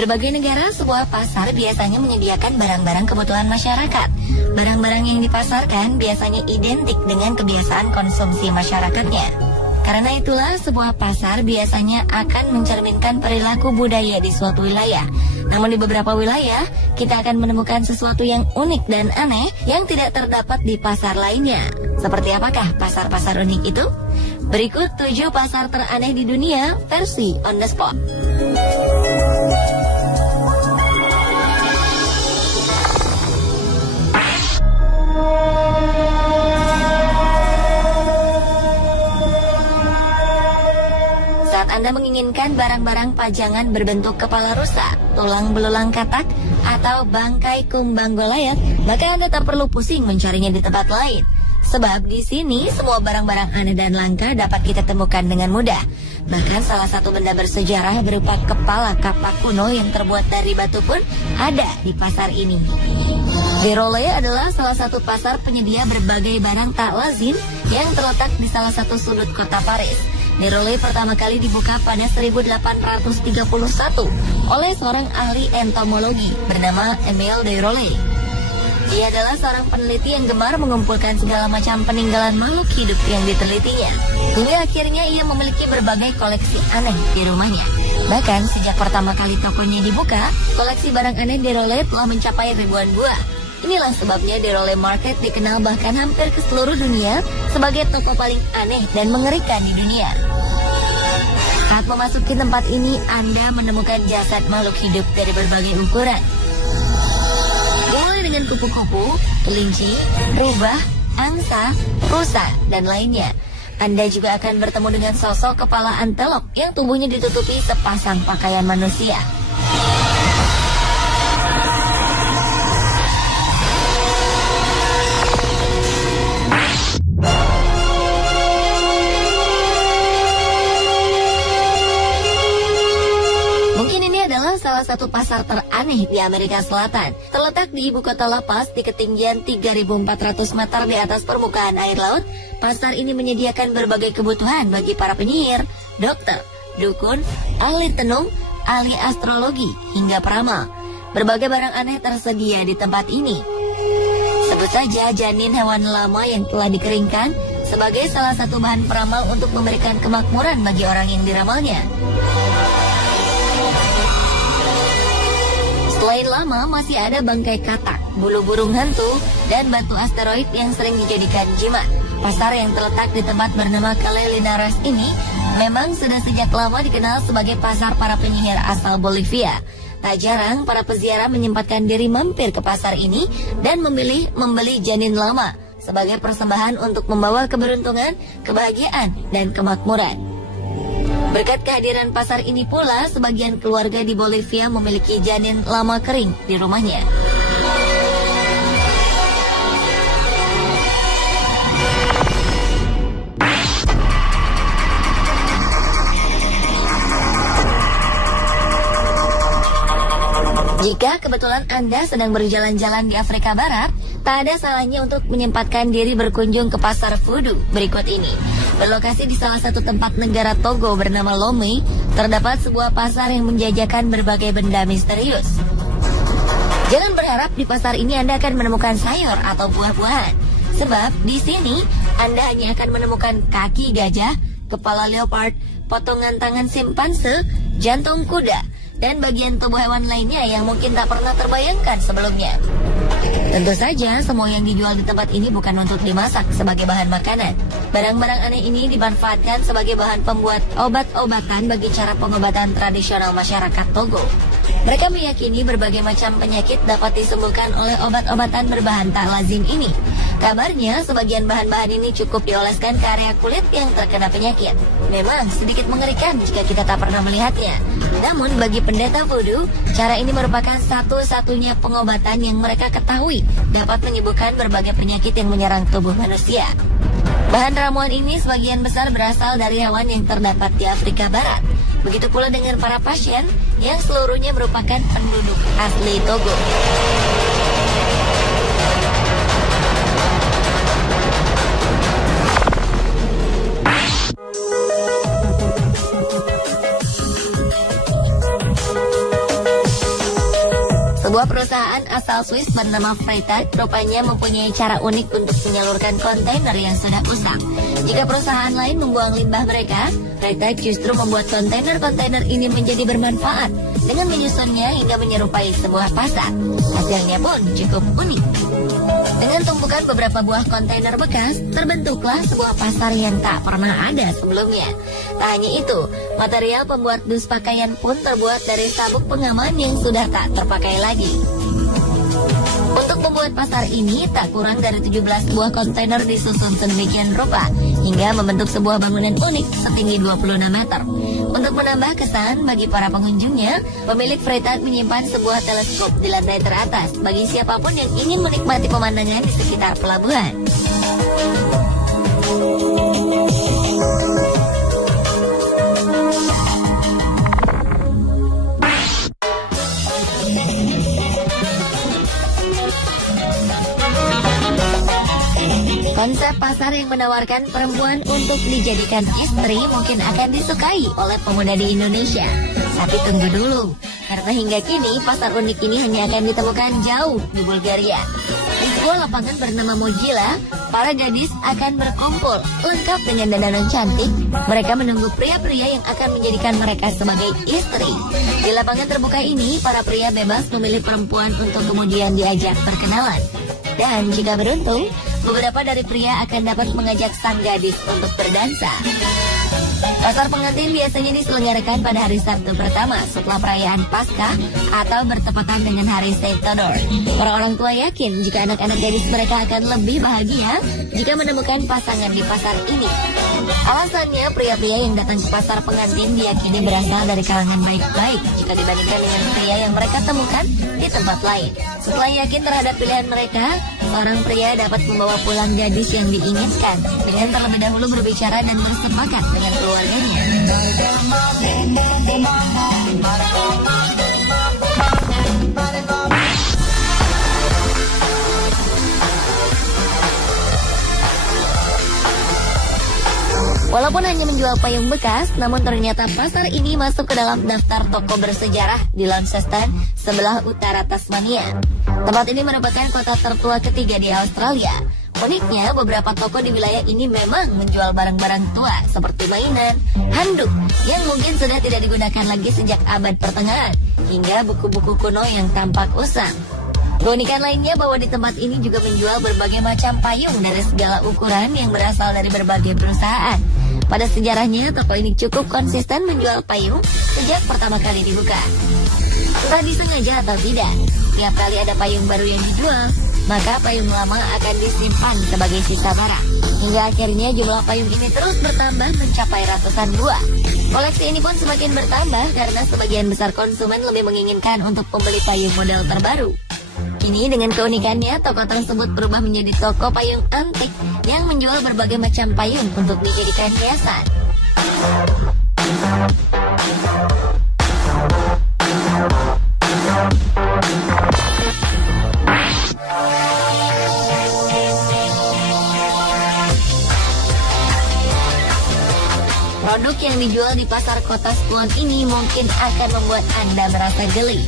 berbagai negara, sebuah pasar biasanya menyediakan barang-barang kebutuhan masyarakat. Barang-barang yang dipasarkan biasanya identik dengan kebiasaan konsumsi masyarakatnya. Karena itulah, sebuah pasar biasanya akan mencerminkan perilaku budaya di suatu wilayah. Namun di beberapa wilayah, kita akan menemukan sesuatu yang unik dan aneh yang tidak terdapat di pasar lainnya. Seperti apakah pasar-pasar unik itu? Berikut 7 pasar teraneh di dunia versi on the spot. Saat Anda menginginkan barang-barang pajangan berbentuk kepala rusa, tulang belulang katak, atau bangkai kumbang goliath, maka Anda tak perlu pusing mencarinya di tempat lain. Sebab di sini semua barang-barang aneh dan langka dapat kita temukan dengan mudah. Bahkan salah satu benda bersejarah berupa kepala kapak kuno yang terbuat dari batu pun ada di pasar ini. Déroulé adalah salah satu pasar penyedia berbagai barang tak lazim yang terletak di salah satu sudut kota Paris. Déroulé pertama kali dibuka pada 1831 oleh seorang ahli entomologi bernama Émile Déroulé. Ia adalah seorang peneliti yang gemar mengumpulkan segala macam peninggalan makhluk hidup yang ditelitinya. Hingga akhirnya ia memiliki berbagai koleksi aneh di rumahnya. Bahkan sejak pertama kali tokonya dibuka, koleksi barang aneh Déroulé telah mencapai ribuan buah. Inilah sebabnya Déroulé Market dikenal bahkan hampir ke seluruh dunia sebagai toko paling aneh dan mengerikan di dunia. Saat memasuki tempat ini, Anda menemukan jasad makhluk hidup dari berbagai ukuran. Mulai dengan kupu-kupu, kelinci, rubah, angsa, rusa, dan lainnya. Anda juga akan bertemu dengan sosok kepala antelop yang tubuhnya ditutupi sepasang pakaian manusia. Salah satu pasar teraneh di Amerika Selatan, terletak di ibu kota La Paz di ketinggian 3.400 meter di atas permukaan air laut. Pasar ini menyediakan berbagai kebutuhan bagi para penyihir, dokter, dukun, ahli tenung, ahli astrologi, hingga peramal. Berbagai barang aneh tersedia di tempat ini. Sebut saja janin hewan lama yang telah dikeringkan sebagai salah satu bahan peramal untuk memberikan kemakmuran bagi orang yang diramalnya. Selain lama, masih ada bangkai katak, bulu burung hantu, dan batu asteroid yang sering dijadikan jimat. Pasar yang terletak di tempat bernama Calle Linares ini memang sudah sejak lama dikenal sebagai pasar para penyihir asal Bolivia. Tak jarang para peziarah menyempatkan diri mampir ke pasar ini dan memilih membeli janin lama sebagai persembahan untuk membawa keberuntungan, kebahagiaan, dan kemakmuran. Berkat kehadiran pasar ini pula, sebagian keluarga di Bolivia memiliki janin lama kering di rumahnya. Jika kebetulan Anda sedang berjalan-jalan di Afrika Barat, tak ada salahnya untuk menyempatkan diri berkunjung ke pasar voodoo berikut ini. Berlokasi di salah satu tempat negara Togo bernama Lomé, terdapat sebuah pasar yang menjajakan berbagai benda misterius. Jangan berharap di pasar ini Anda akan menemukan sayur atau buah-buahan, sebab di sini Anda hanya akan menemukan kaki gajah, kepala leopard, potongan tangan simpanse, jantung kuda, dan bagian tubuh hewan lainnya yang mungkin tak pernah terbayangkan sebelumnya. Tentu saja, semua yang dijual di tempat ini bukan untuk dimasak sebagai bahan makanan. Barang-barang aneh ini dimanfaatkan sebagai bahan pembuat obat-obatan bagi cara pengobatan tradisional masyarakat Togo. Mereka meyakini berbagai macam penyakit dapat disembuhkan oleh obat-obatan berbahan tak lazim ini. Kabarnya, sebagian bahan-bahan ini cukup dioleskan ke area kulit yang terkena penyakit. Memang sedikit mengerikan jika kita tak pernah melihatnya. Namun bagi pendeta voodoo, cara ini merupakan satu-satunya pengobatan yang mereka ketahui dapat menyembuhkan berbagai penyakit yang menyerang tubuh manusia. Bahan ramuan ini sebagian besar berasal dari hewan yang terdapat di Afrika Barat. Begitu pula dengan para pasien yang seluruhnya merupakan penduduk asli Togo. Perusahaan asal Swiss bernama Freytag rupanya mempunyai cara unik untuk menyalurkan kontainer yang sudah usang. Jika perusahaan lain membuang limbah mereka, Freytag justru membuat kontainer-kontainer ini menjadi bermanfaat dengan menyusunnya hingga menyerupai sebuah pasar. Hasilnya pun cukup unik. Dengan tumpukan beberapa buah kontainer bekas, terbentuklah sebuah pasar yang tak pernah ada sebelumnya. Tak hanya itu, material pembuat dus pakaian pun terbuat dari sabuk pengaman yang sudah tak terpakai lagi. Untuk membuat pasar ini, tak kurang dari 17 buah kontainer disusun sedemikian rupa, hingga membentuk sebuah bangunan unik setinggi 26 meter. Untuk menambah kesan bagi para pengunjungnya, pemilik Freytag menyimpan sebuah teleskop di lantai teratas bagi siapapun yang ingin menikmati pemandangan di sekitar pelabuhan. Konsep pasar yang menawarkan perempuan untuk dijadikan istri mungkin akan disukai oleh pemuda di Indonesia. Tapi tunggu dulu, karena hingga kini pasar unik ini hanya akan ditemukan jauh di Bulgaria. Di sebuah lapangan bernama Mojila, para gadis akan berkumpul lengkap dengan dandanan cantik. Mereka menunggu pria-pria yang akan menjadikan mereka sebagai istri. Di lapangan terbuka ini, para pria bebas memilih perempuan untuk kemudian diajak berkenalan. Dan jika beruntung, beberapa dari pria akan dapat mengajak sang gadis untuk berdansa. Pasar pengantin biasanya diselenggarakan pada hari Sabtu pertama setelah perayaan Paskah atau bertepatan dengan hari Saint Theodore. Para orang tua yakin jika anak-anak gadis mereka akan lebih bahagia jika menemukan pasangan di pasar ini. Alasannya, pria-pria yang datang ke pasar pengantin diyakini berasal dari kalangan baik-baik jika dibandingkan dengan pria yang mereka temukan di tempat lain. Setelah yakin terhadap pilihan mereka, seorang pria dapat membawa pulang gadis yang diinginkan dengan terlebih dahulu berbicara dan bersepakat dengan keluarganya. Walaupun hanya menjual payung bekas, namun ternyata pasar ini masuk ke dalam daftar toko bersejarah di Launceston, sebelah utara Tasmania. Tempat ini merupakan kota tertua ketiga di Australia. Uniknya, beberapa toko di wilayah ini memang menjual barang-barang tua seperti mainan, handuk yang mungkin sudah tidak digunakan lagi sejak abad pertengahan, hingga buku-buku kuno yang tampak usang. Keunikan lainnya bahwa di tempat ini juga menjual berbagai macam payung dari segala ukuran yang berasal dari berbagai perusahaan. Pada sejarahnya, toko ini cukup konsisten menjual payung sejak pertama kali dibuka. Entah disengaja atau tidak, tiap kali ada payung baru yang dijual, maka payung lama akan disimpan sebagai sisa barang. Hingga akhirnya jumlah payung ini terus bertambah mencapai ratusan buah. Koleksi ini pun semakin bertambah karena sebagian besar konsumen lebih menginginkan untuk membeli payung model terbaru. Kini dengan keunikannya, toko tersebut berubah menjadi toko payung antik yang menjual berbagai macam payung untuk dijadikan hiasan. Produk yang dijual di pasar kota Swan ini mungkin akan membuat Anda merasa geli.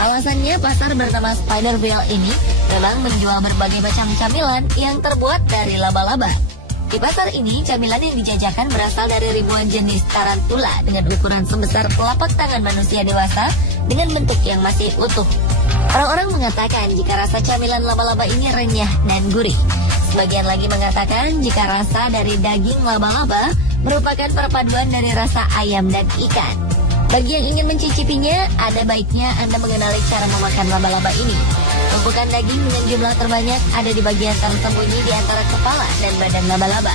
Alasannya, pasar bernama Spiderville ini memang menjual berbagai macam camilan yang terbuat dari laba-laba. Di pasar ini, camilan yang dijajakan berasal dari ribuan jenis tarantula dengan ukuran sebesar telapak tangan manusia dewasa dengan bentuk yang masih utuh. Orang-orang mengatakan jika rasa camilan laba-laba ini renyah dan gurih. Sebagian lagi mengatakan jika rasa dari daging laba-laba merupakan perpaduan dari rasa ayam dan ikan. Bagi yang ingin mencicipinya, ada baiknya Anda mengenali cara memakan laba-laba ini. Tumpukan daging dengan jumlah terbanyak ada di bagian tersembunyi di antara kepala dan badan laba-laba.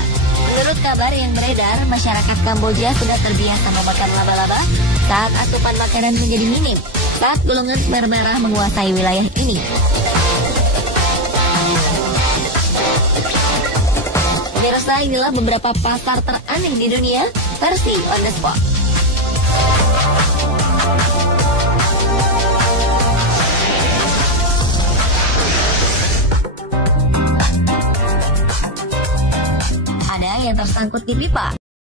Menurut kabar yang beredar, masyarakat Kamboja sudah terbiasa memakan laba-laba saat asupan makanan menjadi minim, saat golongan Khmer Merah menguasai wilayah ini. Pemirsa, inilah beberapa pasar teraneh di dunia versi On The Spot. Ada yang tersangkut di pipa.